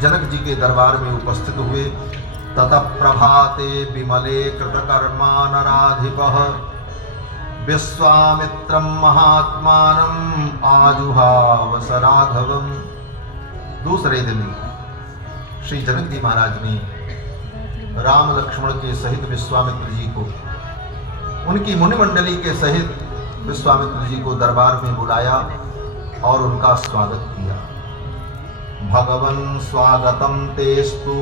जनक जी के दरबार में उपस्थित हुए। ततः प्रभाते विमले कृतकर्मा नराधिपः विश्वामित्रं महात्मानं आजुहाव स राघवम्। दूसरे दिन श्री जनक जी महाराज ने राम लक्ष्मण के सहित विश्वामित्र जी को, उनकी मुनिमंडली के सहित विश्वामित्र जी को दरबार में बुलाया और उनका स्वागत किया। भगवन् स्वागतम तेस्तु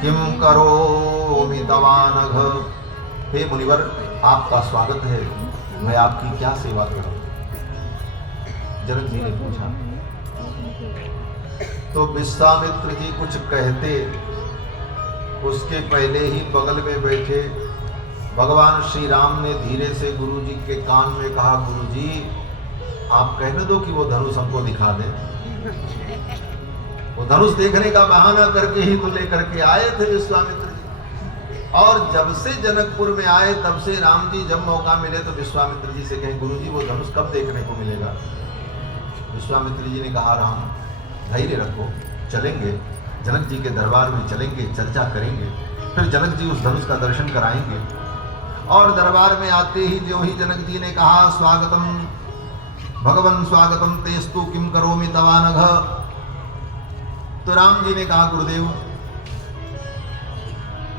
किम करोमि तवानघ। हे मुनिवर, आपका स्वागत है, मैं आपकी क्या सेवा करूं? जनक जी ने पूछा। तो विश्वामित्र जी कुछ कहते, उसके पहले ही बगल में बैठे भगवान श्री राम ने धीरे से गुरु जी के कान में कहा, गुरु जी आप कहने दो कि वो धनुष हमको दिखा दे। वो धनुष देखने का बहाना करके ही तो लेकर के आए थे विश्वामित्र जी। और जब से जनकपुर में आए तब से राम जी जब मौका मिले तो विश्वामित्र जी से कहे, गुरु जी वो धनुष कब देखने को मिलेगा? विश्वामित्र जी ने कहा, राम धैर्य रखो, चलेंगे जनक जी के दरबार में, चलेंगे चर्चा करेंगे, फिर जनक जी उस धनुष का दर्शन कराएंगे। और दरबार में आते ही जो ही जनक जी ने कहा, स्वागतम भगवन् स्वागतम तेस्तु किम करोमि तवानघ। तो राम जी ने कहा, गुरुदेव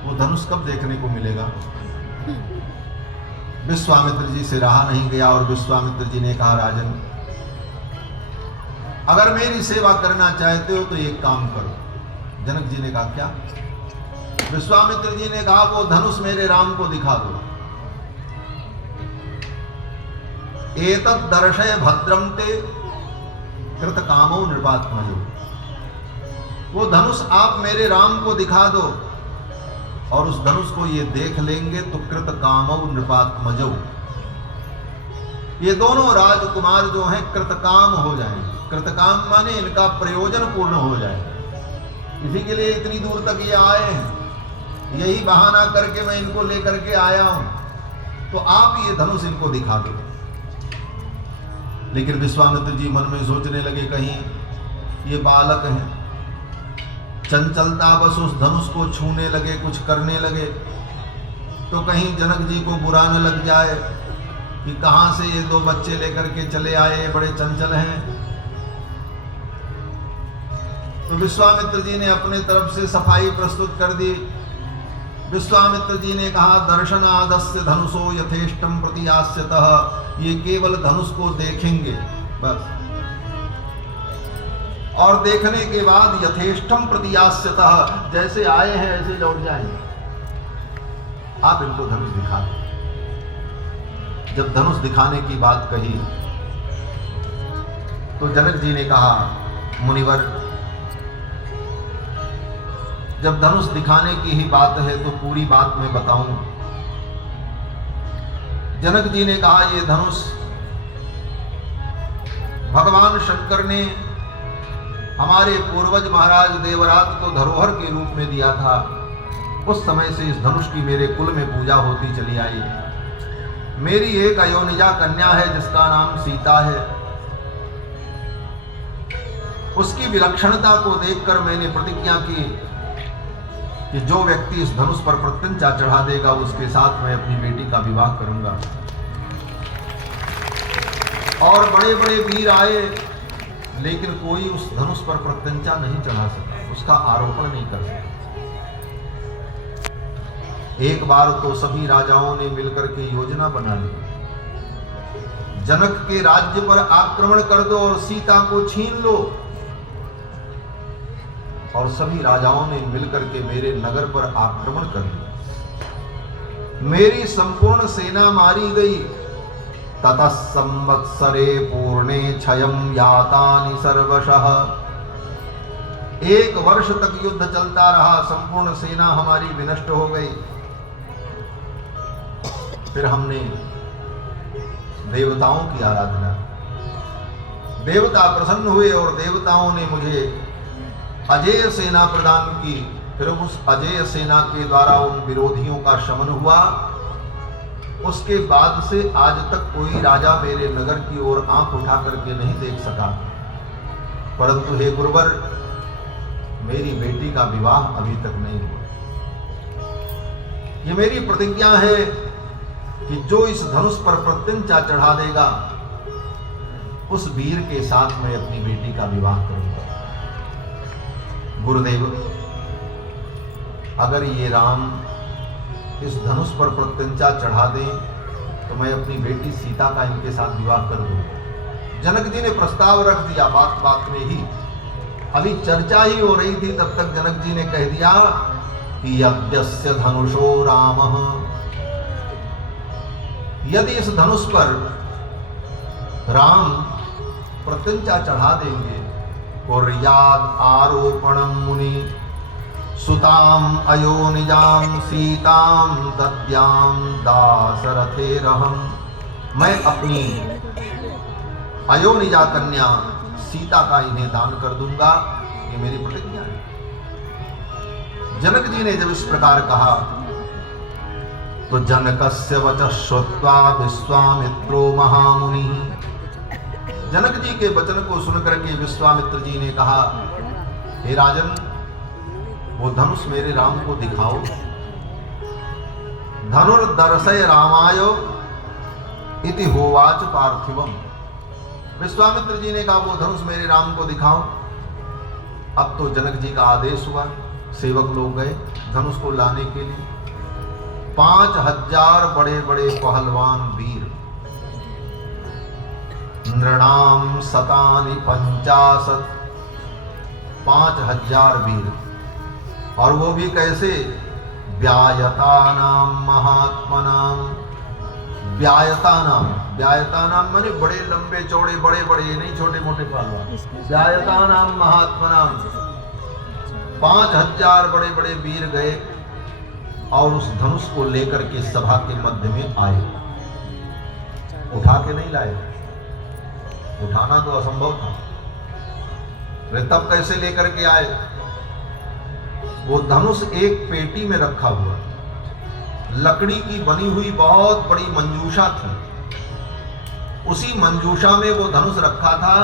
वो धनुष कब देखने को मिलेगा? विश्वामित्र जी से रहा नहीं गया और विश्वामित्र जी ने कहा, राजन अगर मेरी सेवा करना चाहते हो तो एक काम करो। जनक जी ने कहा, क्या? विश्वामित्र जी ने कहा, वो धनुष मेरे राम को दिखा दो। एतत् दर्शय भद्रम ते कृत कामो नृपात्मजो। वो धनुष आप मेरे राम को दिखा दो और उस धनुष को ये देख लेंगे तो कृत कामो नृपात्मजो, ये दोनों राजकुमार जो हैं कृतकाम हो जाएंगे। कृतकाम माने इनका प्रयोजन पूर्ण हो जाए। इसी के लिए इतनी दूर तक ये आए हैं, यही बहाना करके मैं इनको लेकर के आया हूं, तो आप ये धनुष इनको दिखा दो। लेकिन विश्वामित्र जी मन में सोचने लगे, कहीं ये बालक हैं, चंचलता बस उस धनुष को छूने लगे, कुछ करने लगे तो कहीं जनक जी को बुरा न लग जाए कि कहां से ये दो बच्चे लेकर के चले आए, बड़े चंचल हैं। तो विश्वामित्र जी ने अपने तरफ से सफाई प्रस्तुत कर दी। विश्वामित्र जी ने कहा, दर्शनादस्य धनुषो यथेष्टम प्रतियास्यतः। ये केवल धनुष को देखेंगे बस, और देखने के बाद यथेष्टम प्रतियास्यतः, जैसे आए हैं ऐसे लौट जाएंगे। आप इनको धनुष दिखा दो। जब धनुष दिखाने की बात कही तो जनक जी ने कहा, मुनिवर जब धनुष दिखाने की ही बात है तो पूरी बात मैं बताऊं। जनक जी ने कहा, ये धनुष भगवान शंकर ने हमारे पूर्वज महाराज देवरात को धरोहर के रूप में दिया था। उस समय से इस धनुष की मेरे कुल में पूजा होती चली आई। मेरी एक अयोनिजा कन्या है जिसका नाम सीता है। उसकी विलक्षणता को देखकर मैंने प्रतिज्ञा की कि जो व्यक्ति इस धनुष पर प्रत्यंचा चढ़ा देगा उसके साथ मैं अपनी बेटी का विवाह करूंगा। और बड़े बड़े वीर आए लेकिन कोई उस धनुष पर प्रत्यंचा नहीं चढ़ा सका, उसका आरोपण नहीं कर सका। एक बार तो सभी राजाओं ने मिलकर के योजना बना ली, जनक के राज्य पर आक्रमण कर दो और सीता को छीन लो। और सभी राजाओं ने मिलकर के मेरे नगर पर आक्रमण कर दिया। मेरी संपूर्ण सेना मारी गई। ततः संवत्सरे पूर्णे क्षयं यातानि सर्वशः। 1 वर्ष तक युद्ध चलता रहा, संपूर्ण सेना हमारी विनष्ट हो गई। फिर हमने देवताओं की आराधना, देवता प्रसन्न हुए और देवताओं ने मुझे अजेय सेना प्रदान की। फिर उस अजेय सेना के द्वारा उन विरोधियों का शमन हुआ। उसके बाद से आज तक कोई राजा मेरे नगर की ओर आंख उठा करके नहीं देख सका। परंतु हे गुरुवर, मेरी बेटी का विवाह अभी तक नहीं हुआ। ये मेरी प्रतिज्ञा है कि जो इस धनुष पर प्रत्यंचा चढ़ा देगा उस वीर के साथ मैं अपनी बेटी का विवाह करूंगा। गुरुदेव, अगर ये राम इस धनुष पर प्रत्यंचा चढ़ा दें तो मैं अपनी बेटी सीता का इनके साथ विवाह कर दूंगा। जनक जी ने प्रस्ताव रख दिया, बात बात में ही, अभी चर्चा ही हो रही थी, तब तक जनक जी ने कह दिया कि यज्ञस्य धनुषो रामः, यदि इस धनुष पर राम प्रत्यंचा चढ़ा देंगे, कुर्याद आरोपणम मुनि सुताम अयोनिजाम सीताम दद्याम दासरथेरहम, मैं अपनी अयोनिजा कन्या सीता का इन्हें दान कर दूंगा, ये मेरी प्रतिज्ञा है। जनक जी ने जब इस प्रकार कहा तो जनकस्य वचः श्रुत्वा विश्वामित्रो महामुनि, जनक जी के वचन को सुनकर के विश्वामित्र जी ने कहा, हे राजन, वो धनुष मेरे राम को दिखाओ। धनुर्दर्शय रामाय इति होवाच पार्थिवम, विश्वामित्र जी ने कहा वो धनुष मेरे राम को दिखाओ। अब तो जनक जी का आदेश हुआ, सेवक लोग गए धनुष को लाने के लिए। 5000 बड़े बड़े पहलवान वीर, नृणाम शतानि 50, 5000 वीर, और वो भी कैसे, व्यायतानाम महात्मनाम, व्यायतानाम, व्यायतानाम माने बड़े लंबे चौड़े बड़े बड़े, ये नहीं छोटे मोटे पहलवान, व्यायतानाम महात्मनाम। 5000 बड़े बड़े वीर गए और उस धनुष को लेकर के सभा के मध्य में आए। उठा के नहीं लाए, उठाना तो असंभव था, तब कैसे लेकर के आए? वो धनुष एक पेटी में रखा हुआ, लकड़ी की बनी हुई बहुत बड़ी मंजूषा थी, उसी मंजूषा में वो धनुष रखा था,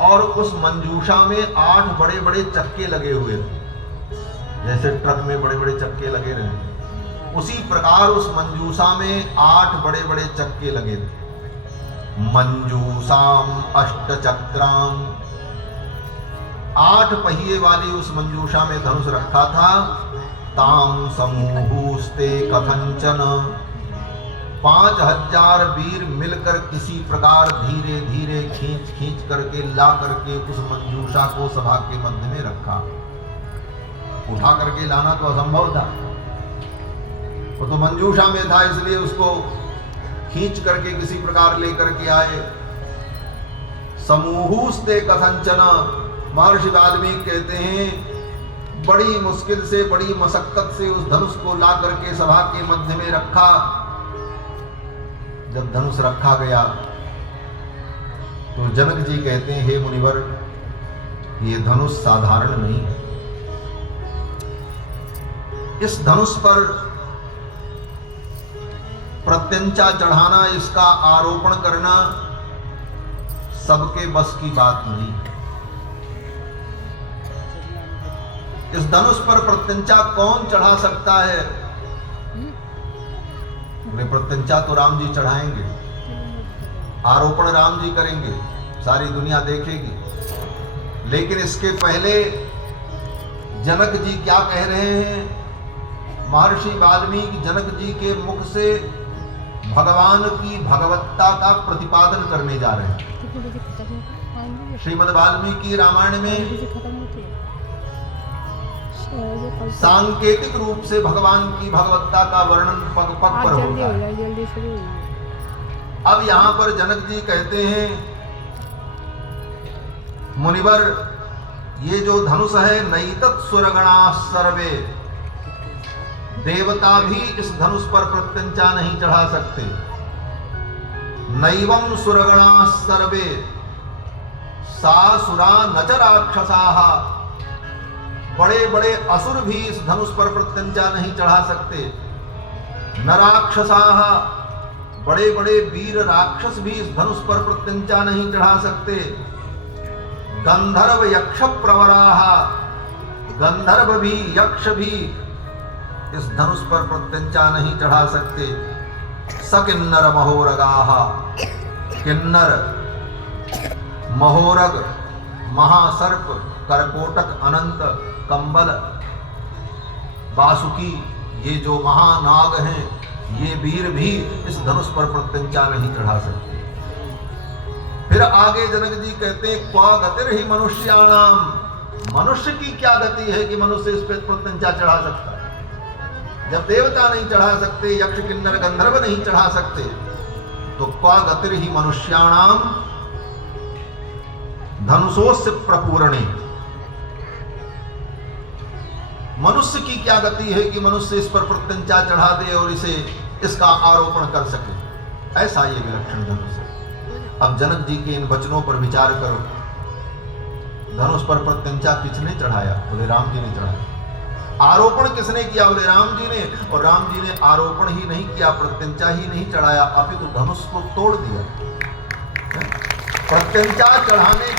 और उस मंजूषा में 8 बड़े बड़े चक्के लगे हुए थे, जैसे ट्रक में बड़े बड़े चक्के लगे रहे, उसी प्रकार उस मंजूषा में 8 बड़े बड़े चक्के लगे थे। मंजूषाम अष्टचक्राम, 8 पहिए वाली उस मंजूषा में धनुष रखा था। ताम समूहुस्ते कथंचन, 5000 वीर मिलकर किसी प्रकार धीरे धीरे खींच खींच करके ला करके उस मंजूषा को सभा के मध्य में रखा। उठा करके लाना तो असंभव था, वो तो मंजूषा में था, इसलिए उसको खींच करके किसी प्रकार लेकर के आए। समूहुस्ते कथंचन, महर्षि वाल्मीकि कहते हैं बड़ी मुश्किल से बड़ी मशक्कत से उस धनुष को ला करके सभा के मध्य में रखा। जब धनुष रखा गया तो जनक जी कहते हैं, हे मुनिवर, ये धनुष साधारण नहीं है, इस धनुष पर प्रत्यंचा चढ़ाना, इसका आरोपण करना सबके बस की बात नहीं। इस धनुष पर प्रत्यंचा कौन चढ़ा सकता है? प्रत्यंचा तो राम जी चढ़ाएंगे, आरोपण राम जी करेंगे, सारी दुनिया देखेगी। लेकिन इसके पहले जनक जी क्या कह रहे हैं? महर्षि वाल्मीकि जनक जी के मुख से भगवान की भगवत्ता का प्रतिपादन करने जा रहे हैं। श्रीमद् वाल्मीकि रामायण में सांकेतिक रूप से भगवान की भगवत्ता का वर्णन पग पग पर होता है। अब यहाँ पर जनक जी कहते हैं, मुनिवर, ये जो धनुष है, नैतत् सुरगणा सर्वे, देवता भी इस धनुष पर प्रत्यंचा नहीं चढ़ा सकते। नैवं सुरगणा सर्वे सासुरा न च राक्षसाः, बड़े बड़े असुर भी इस धनुष पर प्रत्यंचा नहीं चढ़ा सकते। न राक्षसाः, बड़े बड़े वीर राक्षस भी इस धनुष पर प्रत्यंचा नहीं चढ़ा सकते। गंधर्व यक्ष प्रवराह, गंधर्व भी यक्ष भी इस धनुष पर प्रत्यंचा नहीं चढ़ा सकते। सकिन्नर महोरगाह, किन्नर, महोरग, महासर्प, करकोटक, अनंत, कंबल, वासुकी, ये जो महानाग हैं, ये वीर भी इस धनुष पर प्रत्यंचा नहीं चढ़ा सकते। फिर आगे जनक जी कहते हैं क्वा गतिर ही मनुष्याणाम, मनुष्य की क्या गति है कि मनुष्य इस पर प्रत्यंचा चढ़ा सकता है। जब देवता नहीं चढ़ा सकते, यक्ष किन्नर गंधर्व नहीं चढ़ा सकते, तो क्वा गतिर ही मनुष्याणाम धनुषोस्य प्रपूरणे, मनुष्य की क्या गति है कि मनुष्य इस पर प्रत्यंचा चढ़ा दे और इसे इसका आरोपण कर सके। ऐसा ये विलक्षण धनुष है। अब जनक जी के इन वचनों पर विचार करो। धनुष पर प्रत्यंचा किसने चढ़ाया? बोले राम जी ने चढ़ाया। आरोपण किसने किया? बोले राम जी ने। और राम जी ने आरोपण ही नहीं किया, प्रत्यंचा ही नहीं चढ़ाया, अपितु धनुष को तोड़ दिया। प्रत्यंचा चढ़ाने के